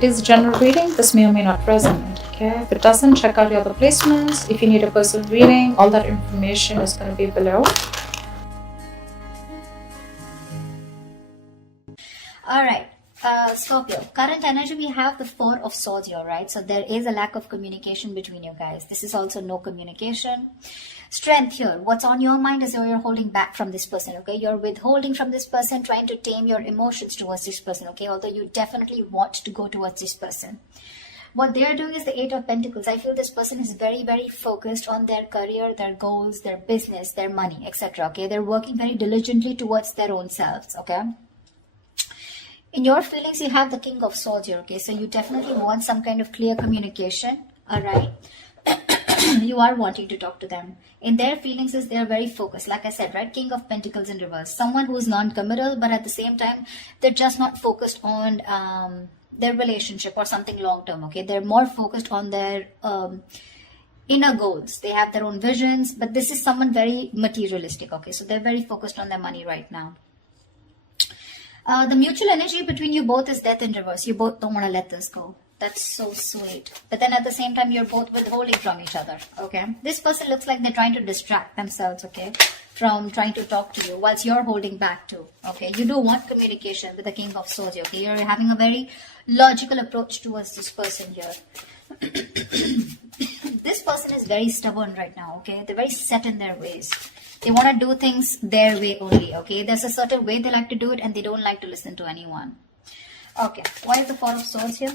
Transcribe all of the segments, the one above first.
It is a general reading. This may or may not resonate. Okay, if it doesn't, check out your other placements. If you need a personal reading, all that information is going to be below. All right. Scorpio, current energy, we have the Four of Swords here, right? So there is a lack of communication between you guys. This is also no communication. Strength here. What's on your mind is you're holding back from this person, okay? You're withholding from this person, trying to tame your emotions towards this person, okay? Although you definitely want to go towards this person. What they're doing is the Eight of Pentacles. I feel this person is very, very focused on their career, their goals, their business, their money, etc. Okay, they're working very diligently towards their own selves, okay? In your feelings, you have the King of Swords here, okay? So you definitely want some kind of clear communication, all right? You are wanting to talk to them. In their feelings, is they're very focused. Like I said, right? King of Pentacles in reverse. Someone who's non-committal, but at the same time, they're just not focused on their relationship or something long-term, okay? They're more focused on their inner goals. They have their own visions, but this is someone very materialistic, okay? So they're very focused on their money right now. The mutual energy between you both is death in reverse. You both don't want to let this go. That's so sweet. But then at the same time, you're both withholding from each other, okay? This person looks like they're trying to distract themselves, okay, from trying to talk to you, whilst you're holding back too, okay? You do want communication with the King of Swords, okay? You're having a very logical approach towards this person here. This person is very stubborn right now, okay? They're very set in their ways. They want to do things their way only, okay? There's a certain way they like to do it and they don't like to listen to anyone. Okay, why is the Four of Swords here?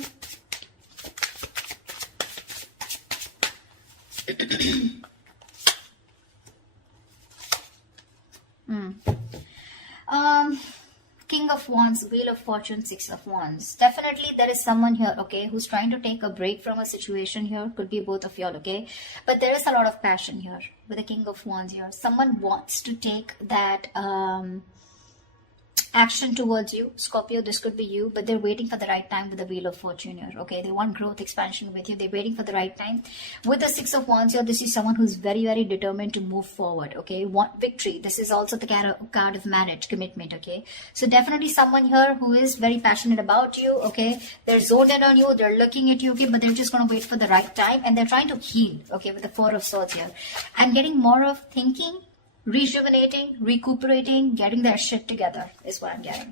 King of Wands, Wheel of Fortune, Six of Wands. Definitely there is someone here, okay, who's trying to take a break from a situation here. Could be both of y'all, okay? But there is a lot of passion here with the King of Wands here. Someone wants to take that action towards you, Scorpio. This could be you, but they're waiting for the right time with the Wheel of Fortune here, okay? They want growth, expansion with you. They're waiting for the right time. With the Six of Wands here, this is someone who's very, very determined to move forward, okay? Want victory. This is also the card of marriage, commitment, okay? So definitely someone here who is very passionate about you, okay? They're zoned in on you, they're looking at you, okay? But they're just going to wait for the right time and they're trying to heal, okay? With the Four of Swords here. I'm getting more of thinking, rejuvenating, recuperating, getting their shit together is what I'm getting.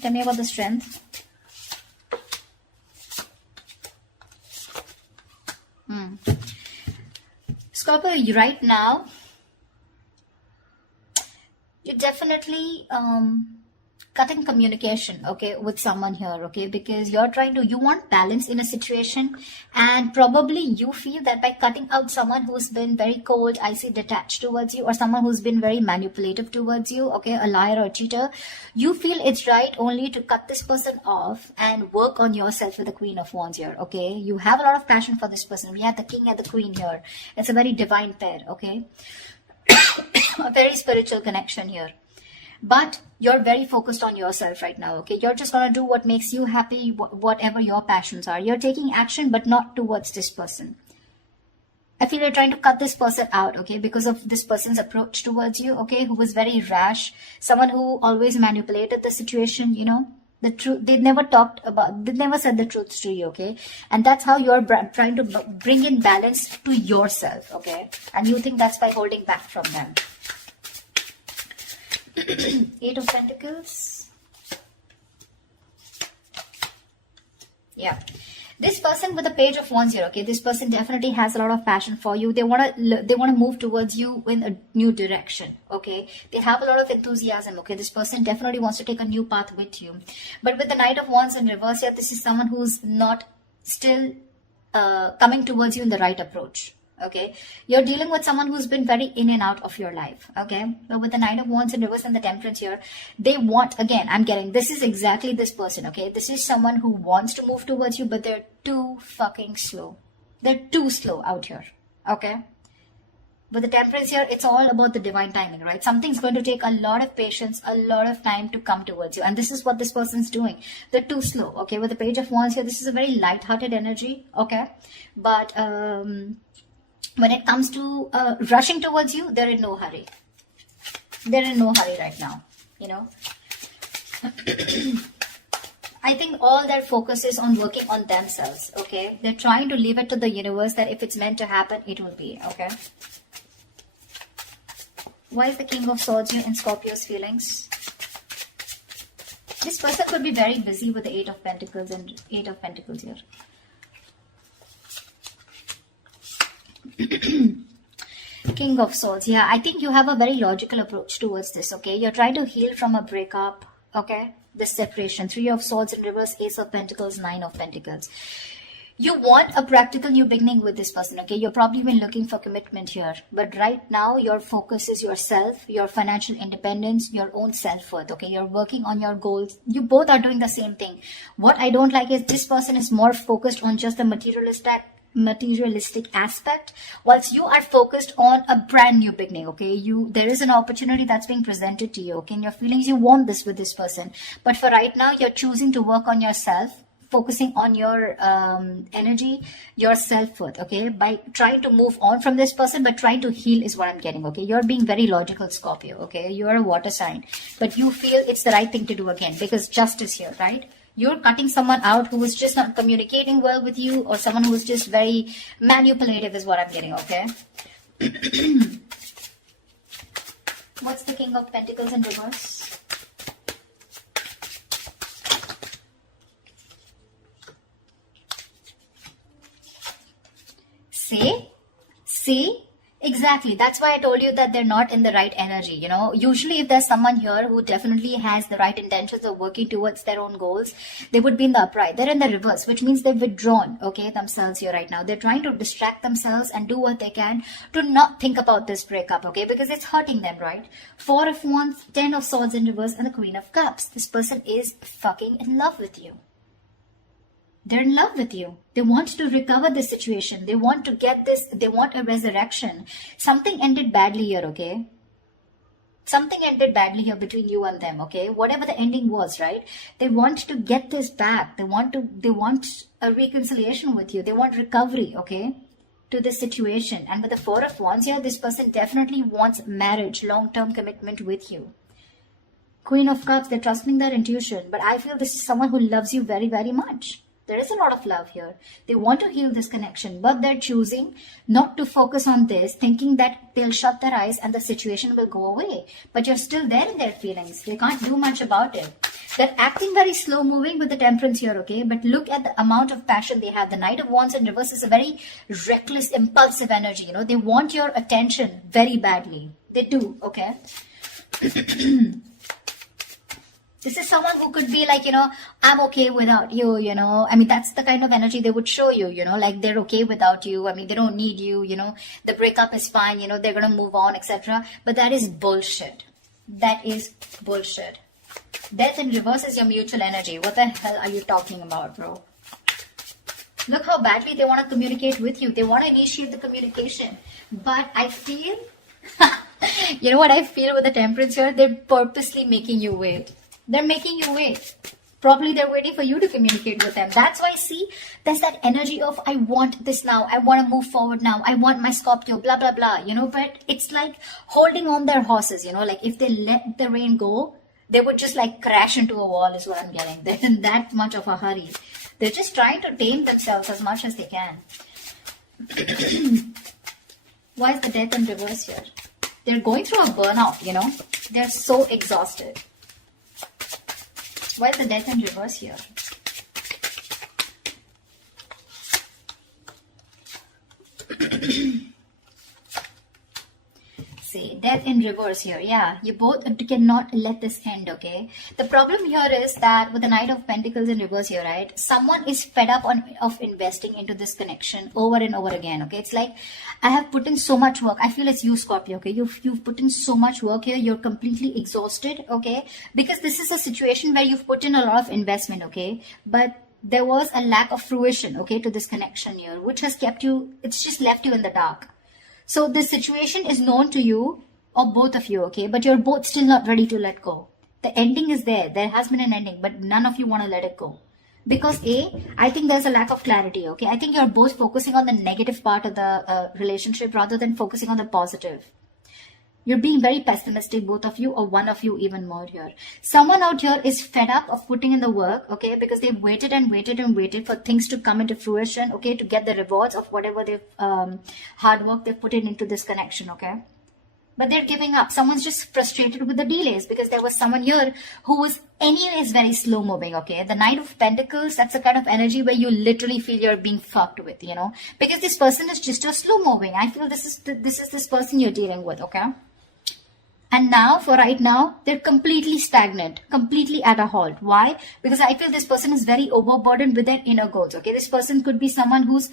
Tell me about the strength. Scorpio, right now, you're definitely cutting communication, okay, with someone here, okay, because you want balance in a situation, and probably you feel that by cutting out someone who's been very cold, icy, detached towards you, or someone who's been very manipulative towards you, okay, a liar or a cheater, you feel it's right only to cut this person off and work on yourself with the Queen of Wands here, okay? You have a lot of passion for this person. We have the King and the Queen here. It's a very divine pair, okay? A very spiritual connection here. But you're very focused on yourself right now, okay? You're just going to do what makes you happy, whatever your passions are. You're taking action, but not towards this person. I feel you're trying to cut this person out, okay? Because of this person's approach towards you, okay? Who was very rash. Someone who always manipulated the situation, you know? The truth, they never said the truth to you, okay? And that's how you're trying to bring in balance to yourself, okay? And you think that's by holding back from them. Eight of Pentacles. Yeah. This person with the Page of Wands here, okay? This person definitely has a lot of passion for you. They want to move towards you in a new direction, okay? They have a lot of enthusiasm, okay? This person definitely wants to take a new path with you. But with the Knight of Wands in reverse here, this is someone who's not still coming towards you in the right approach. Okay, you're dealing with someone who's been very in and out of your life, okay? But with the Nine of Wands in reverse and the Temperance here, they want, again, I'm getting, this is exactly this person, okay? This is someone who wants to move towards you, but they're too fucking slow. They're too slow out here, okay? With the Temperance here, it's all about the divine timing, right? Something's going to take a lot of patience, a lot of time to come towards you. And this is what this person's doing. They're too slow, okay? With the Page of Wands here, this is a very light-hearted energy, okay? But, when it comes to rushing towards you, they're in no hurry. They're in no hurry right now, you know. I all their focus is on working on themselves, okay? They're trying to leave it to the universe that if it's meant to happen, it will be, okay? Why is the King of Swords here in Scorpio's feelings? This person could be very busy with the Eight of Pentacles and Eight of Pentacles here. King of Swords. Yeah, I think you have a very logical approach towards this, okay? You're trying to heal from a breakup, okay? This separation. Three of Swords in reverse, Ace of Pentacles, Nine of Pentacles. You want a practical new beginning with this person, okay? You're probably been looking for commitment here. But right now, your focus is yourself, your financial independence, your own self-worth, okay? You're working on your goals. You both are doing the same thing. What I don't like is this person is more focused on just the materialistic aspect, whilst you are focused on a brand new beginning, okay? There is an opportunity that's being presented to you, okay? In your feelings, you want this with this person. But for right now, you're choosing to work on yourself, focusing on your energy, your self-worth, okay? By trying to move on from this person, but trying to heal is what I'm getting, okay? You're being very logical, Scorpio, okay? You are a water sign, but you feel it's the right thing to do again because justice here, right? You're cutting someone out who is just not communicating well with you, or someone who is just very manipulative is what I'm getting, okay? What's the King of Pentacles in reverse? See? Exactly. That's why I told you that they're not in the right energy, you know. Usually if there's someone here who definitely has the right intentions of working towards their own goals, they would be in the upright. They're in the reverse, which means they've withdrawn, okay, themselves here right now. They're trying to distract themselves and do what they can to not think about this breakup, okay, because it's hurting them, right? Four of Wands, Ten of Swords in reverse, and the Queen of Cups. This person is fucking in love with you. They're in love with you. They want to recover this situation. They want to get this. They want a resurrection. Something ended badly here, okay? Something ended badly here between you and them, okay? Whatever the ending was, right? They want to get this back. They want a reconciliation with you. They want recovery, okay? To this situation. And with the Four of Wands here, this person definitely wants marriage, long-term commitment with you. Queen of Cups, they're trusting their intuition. But I feel this is someone who loves you very, very much. There is a lot of love here. They want to heal this connection, but they're choosing not to focus on this, thinking that they'll shut their eyes and the situation will go away. But you're still there in their feelings. They can't do much about it. They're acting very slow moving with the Temperance here, okay? But look at the amount of passion they have. The Knight of Wands in reverse is a very reckless, impulsive energy, you know? They want your attention very badly. They do, okay? This is someone who could be like, you know, I'm okay without you, you know. I mean, that's the kind of energy they would show you, you know, like they're okay without you. I mean, they don't need you, you know. The breakup is fine, you know, they're going to move on, etc. But that is bullshit. That is bullshit. Death in reverse is your mutual energy. What the hell are you talking about, bro? Look how badly they want to communicate with you. They want to initiate the communication. But I feel, you know what I feel with the Temperance here? They're purposely making you wait. They're making you wait. Probably they're waiting for you to communicate with them. That's why, see, there's that energy of, I want this now. I want to move forward now. I want my Scorpio, blah, blah, blah. You know, but it's like holding on their horses, you know, like if they let the rain go, they would just like crash into a wall is what I'm getting. They're in that much of a hurry. They're just trying to tame themselves as much as they can. Why is the Death in reverse here? They're going through a burnout, you know. They're so exhausted. Why is the Death in reverse here? See, Death in reverse here. Yeah, you both cannot let this end, okay? The problem here is that with the Knight of Pentacles in reverse here, right? Someone is fed up of investing into this connection over and over again, okay? It's like, I have put in so much work. I feel it's you, Scorpio, okay? You've put in so much work here. You're completely exhausted, okay? Because this is a situation where you've put in a lot of investment, okay? But there was a lack of fruition, okay, to this connection here, which has kept you, it's just left you in the dark. So this situation is known to you, or both of you, okay? But you're both still not ready to let go. The ending is there. There has been an ending, but none of you want to let it go. Because I think there's a lack of clarity, okay? I think you're both focusing on the negative part of the relationship rather than focusing on the positive. You're being very pessimistic, both of you, or one of you even more here. Someone out here is fed up of putting in the work, okay, because they've waited and waited and waited for things to come into fruition, okay, to get the rewards of whatever they've hard work they've put in into this connection, okay. But they're giving up. Someone's just frustrated with the delays because there was someone here who was anyways very slow moving, okay. The Knight of Pentacles, that's the kind of energy where you literally feel you're being fucked with, you know, because this person is just a slow moving. I feel this is this person you're dealing with, okay. And now, for right now, they're completely stagnant, completely at a halt. Why? Because I feel this person is very overburdened with their inner goals, okay. This person could be someone who's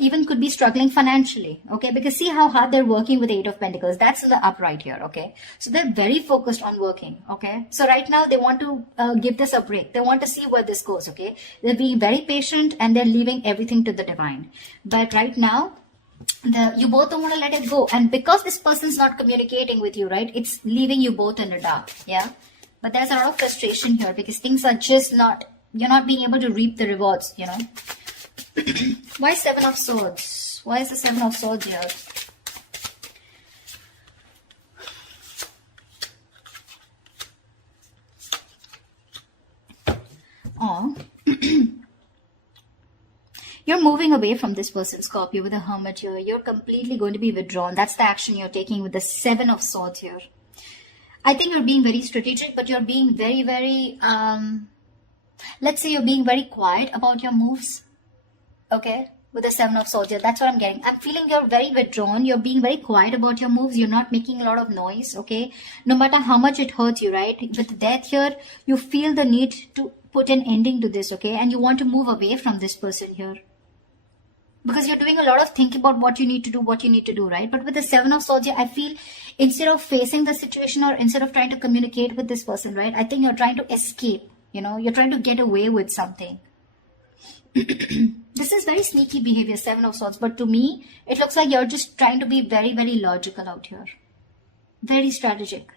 even could be struggling financially, okay, because see how hard they're working with the Eight of Pentacles. That's in the upright here, okay. So they're very focused on working, okay. So right now they want to give this a break. They want to see where this goes, okay. They're being very patient and they're leaving everything to the divine. But right now, you both don't want to let it go. And because this person's not communicating with you, right, it's leaving you both in the dark, yeah. But there's a lot of frustration here because things are just not, you're not being able to reap the rewards, you know. Why Seven of Swords? Why is the Seven of Swords here? Oh. You're moving away from this person, Scorpio, with the Hermit here. You're completely going to be withdrawn. That's the action you're taking with the Seven of Swords here. I think you're being very strategic, but you're being very, very, let's say you're being very quiet about your moves. Okay, with the Seven of Swords here, that's what I'm getting. I'm feeling you're very withdrawn. You're being very quiet about your moves. You're not making a lot of noise, okay? No matter how much it hurts you, right? With Death here, you feel the need to put an ending to this, okay? And you want to move away from this person here. Because you're doing a lot of thinking about what you need to do, right? But with the Seven of Swords here, I feel instead of facing the situation or instead of trying to communicate with this person, right? I think you're trying to escape, you know? You're trying to get away with something. This is very sneaky behavior, Seven of Swords, but to me, it looks like you're just trying to be very, very logical out here. Very strategic.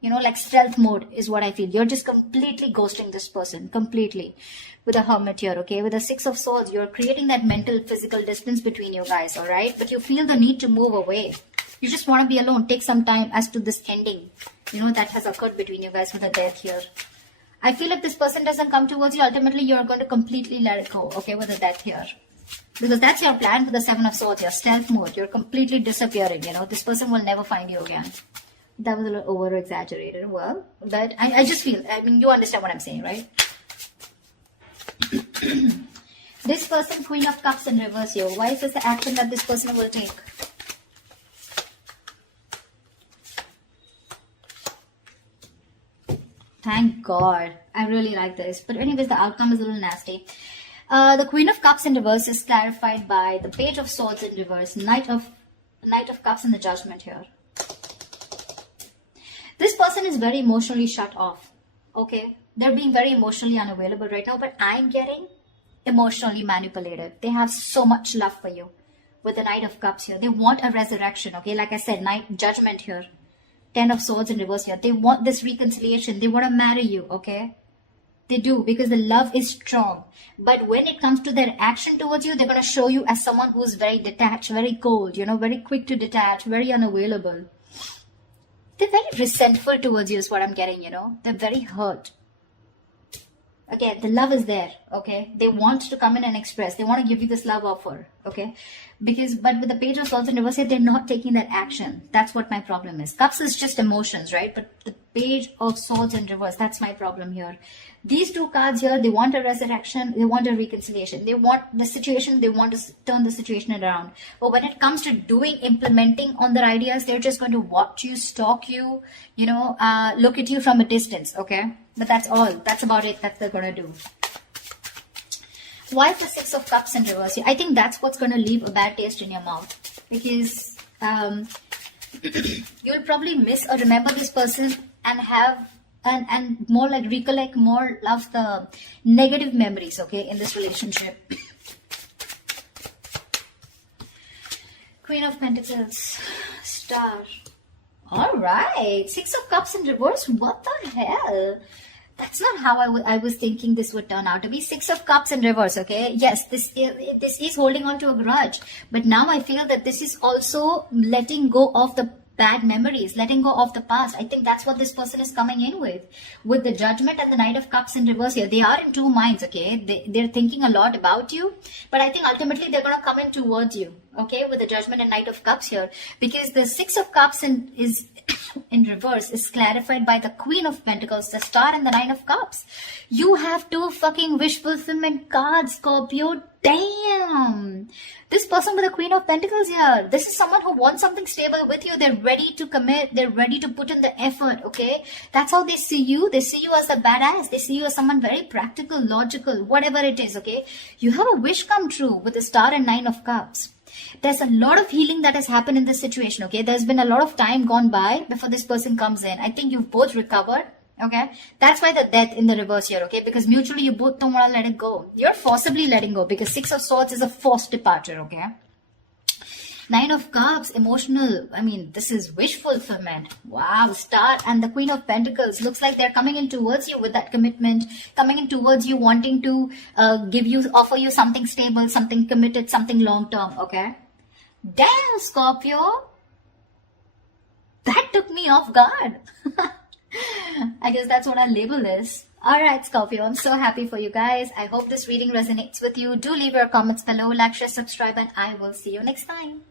You know, like stealth mode is what I feel. You're just completely ghosting this person, completely. With a Hermit here, okay? With the Six of Swords, you're creating that mental, physical distance between you guys, alright? But you feel the need to move away. You just want to be alone. Take some time as to this ending, you know, that has occurred between you guys with the Death here. I feel if this person doesn't come towards you, ultimately you're going to completely let it go, okay, with the Death here. Because that's your plan for the Seven of Swords, your stealth mode. You're completely disappearing, you know. This person will never find you again. That was a little over-exaggerated, well, but I just feel, I mean, you understand what I'm saying, right? This person, Queen of Cups in reverse here. Why is this the action that this person will take? Thank God. I really like this. But anyways, the outcome is a little nasty. The Queen of Cups in reverse is clarified by the Page of Swords in reverse. Knight of Cups in the Judgment here. This person is very emotionally shut off. Okay? They're being very emotionally unavailable right now. But I'm getting emotionally manipulated. They have so much love for you. With the Knight of Cups here. They want a resurrection. Okay? Like I said, Judgment here. Ten of Swords in reverse here. They want this reconciliation. They want to marry you, okay? They do, because the love is strong. But when it comes to their action towards you, they're going to show you as someone who's very detached, very cold, you know, very quick to detach, very unavailable. They're very resentful towards you is what I'm getting, you know. They're very hurt. Again, the love is there, okay? They want to come in and express. They want to give you this love offer, okay? But with the Page of Swords in reverse, they're not taking that action. That's what my problem is. Cups is just emotions, right? But the Page of Swords in reverse, that's my problem here. These two cards here, they want a resurrection, they want a reconciliation. They want the situation, they want to turn the situation around. But when it comes to implementing on their ideas, they're just going to watch you, stalk you, you know, look at you from a distance, okay? But that's all. That's about it that they're going to do. Why is the Six of Cups in reverse? I think that's what's going to leave a bad taste in your mouth. Because you'll probably miss or remember this person and have and more like recollect more of the negative memories, okay, in this relationship. Queen of Pentacles, Star. All right, Six of Cups in reverse. What the hell? That's not how I was thinking this would turn out to be. Six of Cups in reverse, okay? Yes, this is holding on to a grudge. But now I feel that this is also letting go of the bad memories, letting go of the past. I think that's what this person is coming in with the Judgment and the Knight of Cups in reverse here. They are in two minds, okay? They're thinking a lot about you, but I think ultimately they're going to come in towards you, okay, with the Judgment and Knight of Cups here, because the Six of Cups is in reverse is clarified by the Queen of Pentacles, the Star, and the Nine of Cups. You have two fucking wish fulfillment cards, Scorpio. Damn! This person with the Queen of Pentacles here, this is someone who wants something stable with you. They're ready to commit. They're ready to put in the effort, okay? That's how they see you. They see you as a badass. They see you as someone very practical, logical, whatever it is, okay? You have a wish come true with the Star and Nine of Cups. There's a lot of healing that has happened in this situation, okay? There's been a lot of time gone by before this person comes in. I think you've both recovered, okay? That's why the Death in the reverse here, okay? Because mutually you both don't want to let it go. You're forcibly letting go because Six of Swords is a forced departure, okay? Nine of Cups, emotional. I mean, this is wish fulfillment. Wow, Star and the Queen of Pentacles. Looks like they're coming in towards you with that commitment, coming in towards you, wanting to offer you something stable, something committed, something long-term, okay? Damn, Scorpio. That took me off guard. I guess that's what our label is. Alright, Scorpio, I'm so happy for you guys. I hope this reading resonates with you. Do leave your comments below, like, share, subscribe, and I will see you next time.